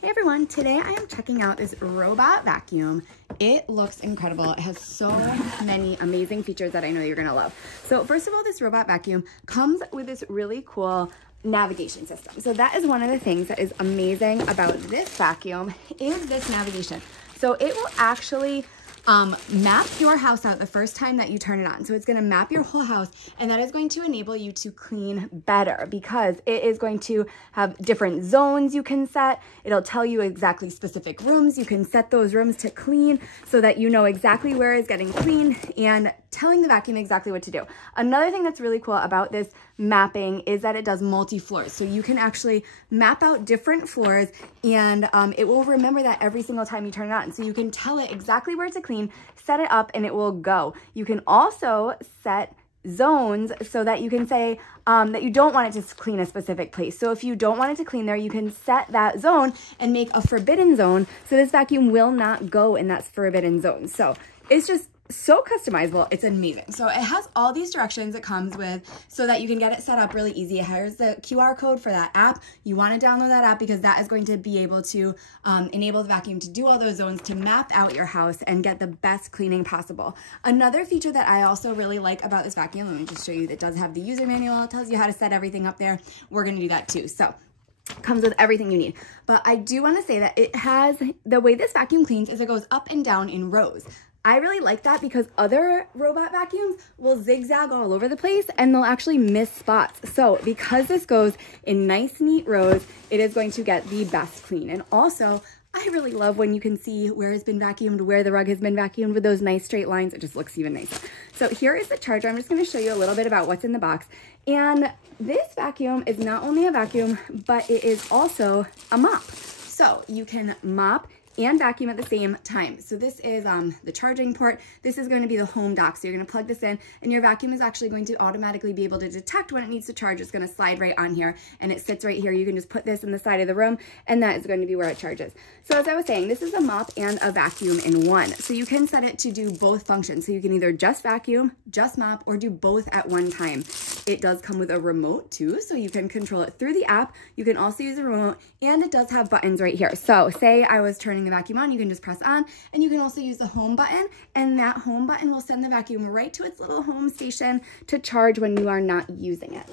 Hey everyone, today I am checking out this robot vacuum. It looks incredible. It has so many amazing features that I know you're gonna love. So first of all, this robot vacuum comes with this really cool navigation system. So that is one of the things that is amazing about this vacuum is this navigation. So it will actually map your house out the first time that you turn it on. So it's going to map your whole house, and that is going to enable you to clean better because it is going to have different zones you can set. It'll tell you exactly specific rooms. You can set those rooms to clean so that you know exactly where is getting clean and telling the vacuum exactly what to do. Another thing that's really cool about this mapping is that it does multi-floors. So you can actually map out different floors, and it will remember that every single time you turn it on. So you can tell it exactly where to clean, set it up, and it will go. You can also set zones so that you can say that you don't want it to clean a specific place. So if you don't want it to clean there, you can set that zone and make a forbidden zone. So this vacuum will not go in that forbidden zone. So it's just so customizable. It's amazing. So it has all these directions it comes with so that you can get it set up really easy. Here's the QR code for that app. You want to download that app because that is going to be able to enable the vacuum to do all those zones, to map out your house and get the best cleaning possible. Another feature that I also really like about this vacuum, let me just show you, it does have the user manual. It tells you how to set everything up there. We're going to do that too. So comes with everything you need. But I do want to say that it has, the way this vacuum cleans is it goes up and down in rows. I really like that because other robot vacuums will zigzag all over the place and they'll actually miss spots. So because this goes in nice, neat rows, it is going to get the best clean. And also, I really love when you can see where it's been vacuumed, where the rug has been vacuumed with those nice straight lines. It just looks even nicer. So here is the charger. I'm just going to show you a little bit about what's in the box. And this vacuum is not only a vacuum, but it is also a mop. So you can mop and vacuum at the same time. So this is the charging port. This is going to be the home dock. So you're going to plug this in and your vacuum is actually going to automatically be able to detect when it needs to charge. It's going to slide right on here and it sits right here. You can just put this in the side of the room and that is going to be where it charges. So as I was saying, this is a mop and a vacuum in one. So you can set it to do both functions. So you can either just vacuum, just mop, or do both at one time. It does come with a remote too, so you can control it through the app. You can also use the remote, and it does have buttons right here. So say I was turning the vacuum on, you can just press on, and you can also use the home button, and that home button will send the vacuum right to its little home station to charge when you are not using it.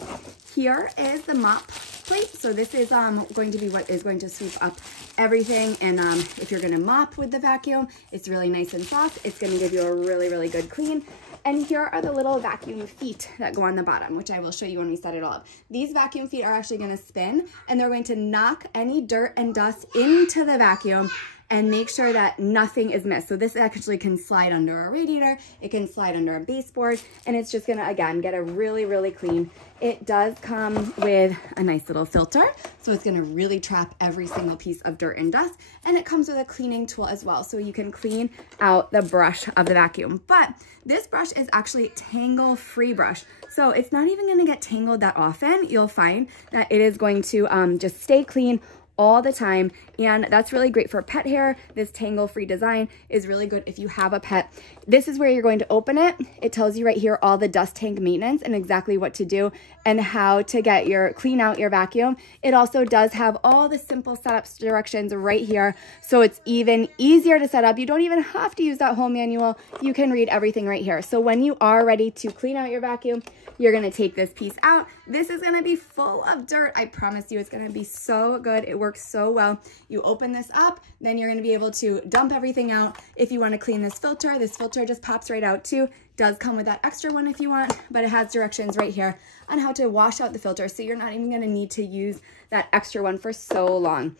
Here is the mop plate. So this is going to be what is going to sweep up everything, and if you're gonna mop with the vacuum, it's really nice and soft. It's gonna give you a really, really good clean. And here are the little vacuum feet that go on the bottom, which I will show you when we set it all up. These vacuum feet are actually gonna spin, and they're going to knock any dirt and dust into the vacuum and make sure that nothing is missed. So this actually can slide under a radiator, it can slide under a baseboard, and it's just gonna, again, get a really, really clean. It does come with a nice little filter, so it's gonna really trap every single piece of dirt and dust, and it comes with a cleaning tool as well, so you can clean out the brush of the vacuum. But this brush is actually Tangle-Free brush, so it's not even gonna get tangled that often. You'll find that it is going to just stay clean all the time, and that's really great for pet hair. This Tangle-Free design is really good if you have a pet. This is where you're going to open it. It tells you right here all the dust tank maintenance and exactly what to do and how to get clean out your vacuum. It also does have all the simple setup directions right here, so it's even easier to set up. You don't even have to use that whole manual. You can read everything right here. So when you are ready to clean out your vacuum, you're gonna take this piece out. This is gonna be full of dirt. I promise you, it's gonna be so good. It works so well. You open this up, then you're gonna be able to dump everything out. If you wanna clean this filter just pops right out too. Does come with that extra one if you want, but it has directions right here on how to wash out the filter, so you're not even gonna need to use that extra one for so long.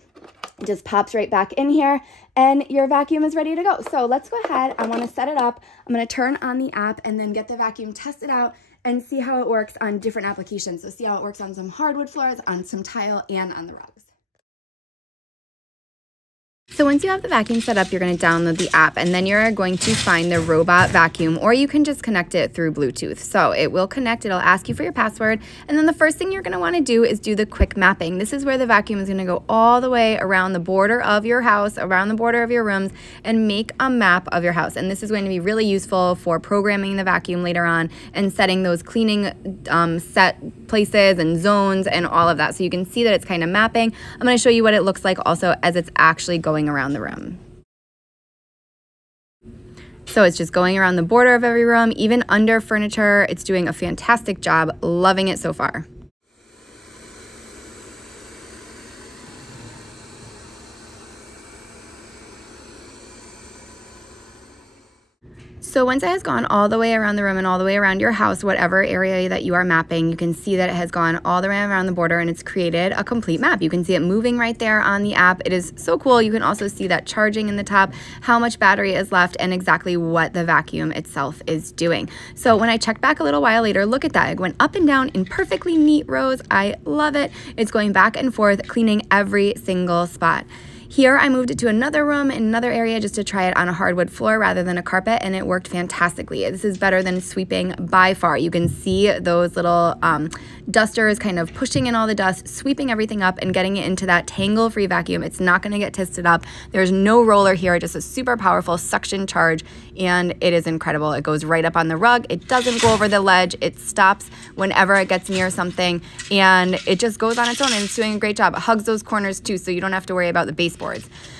It just pops right back in here and your vacuum is ready to go. So let's go ahead. I wanna set it up. I'm gonna turn on the app and then get the vacuum tested out and see how it works on different applications. So see how it works on some hardwood floors, on some tile, and on the rugs. So once you have the vacuum set up, you're going to download the app, and then you're going to find the robot vacuum, or you can just connect it through Bluetooth. So it will connect, it'll ask you for your password, and then the first thing you're going to want to do is do the quick mapping. This is where the vacuum is going to go all the way around the border of your house, around the border of your rooms, and make a map of your house. And this is going to be really useful for programming the vacuum later on and setting those cleaning set places and zones and all of that. So you can see that it's kind of mapping. I'm going to show you what it looks like also as it's actually going around the room. So it's just going around the border of every room, even under furniture. It's doing a fantastic job. Loving it so far. So once it has gone all the way around the room and all the way around your house, whatever area that you are mapping, you can see that it has gone all the way around the border and it's created a complete map. You can see it moving right there on the app. It is so cool. You can also see that charging in the top, how much battery is left, and exactly what the vacuum itself is doing. So when I checked back a little while later, look at that. It went up and down in perfectly neat rows. I love it. It's going back and forth, cleaning every single spot. Here I moved it to another room in another area just to try it on a hardwood floor rather than a carpet, and it worked fantastically. This is better than sweeping by far. You can see those little dusters kind of pushing in all the dust, sweeping everything up and getting it into that Tangle-Free vacuum. It's not going to get twisted up. There's no roller here, just a super powerful suction charge, and it is incredible. It goes right up on the rug. It doesn't go over the ledge. It stops whenever it gets near something, and it just goes on its own, and it's doing a great job. It hugs those corners too, so you don't have to worry about the baseboards.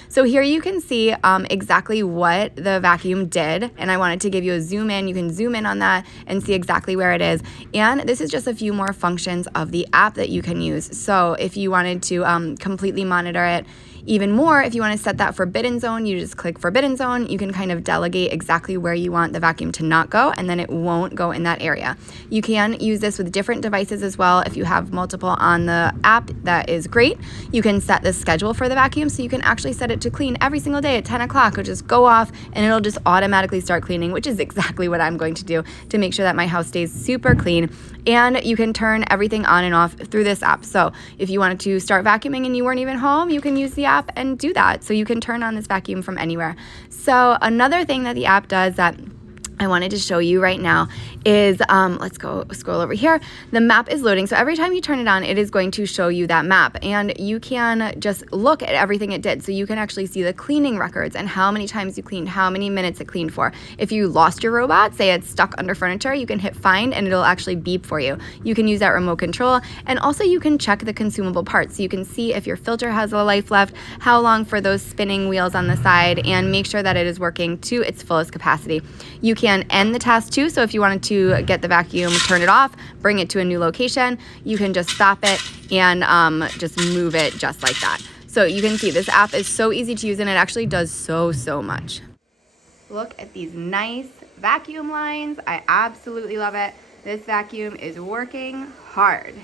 So here you can see exactly what the vacuum did, and I wanted to give you a zoom in. You can zoom in on that and see exactly where it is. And this is just a few more functions of the app that you can use. So if you wanted to completely monitor it even more, if you want to set that forbidden zone, you just click forbidden zone. You can kind of delegate exactly where you want the vacuum to not go, and then it won't go in that area. You can use this with different devices as well. If you have multiple on the app, that is great. You can set the schedule for the vacuum, so you can actually set it to clean every single day at 10 o'clock. It'll just go off and it'll just automatically start cleaning, which is exactly what I'm going to do to make sure that my house stays super clean. And you can turn everything on and off through this app. So if you wanted to start vacuuming and you weren't even home, you can use the app and do that. So you can turn on this vacuum from anywhere. So another thing that the app does that I wanted to show you right now is, let's go scroll over here. The map is loading. So every time you turn it on, it is going to show you that map, and you can just look at everything it did. So you can actually see the cleaning records and how many times you cleaned, how many minutes it cleaned for. If you lost your robot, say it's stuck under furniture, you can hit find and it'll actually beep for you. You can use that remote control, and also you can check the consumable parts. So you can see if your filter has a life left, how long for those spinning wheels on the side, and make sure that it is working to its fullest capacity. You can end the task too, so if you wanted to get the vacuum, turn it off, bring it to a new location, you can just stop it and just move it just like that. So you can see this app is so easy to use, and it actually does so much. Look at these nice vacuum lines. I absolutely love it. This vacuum is working hard.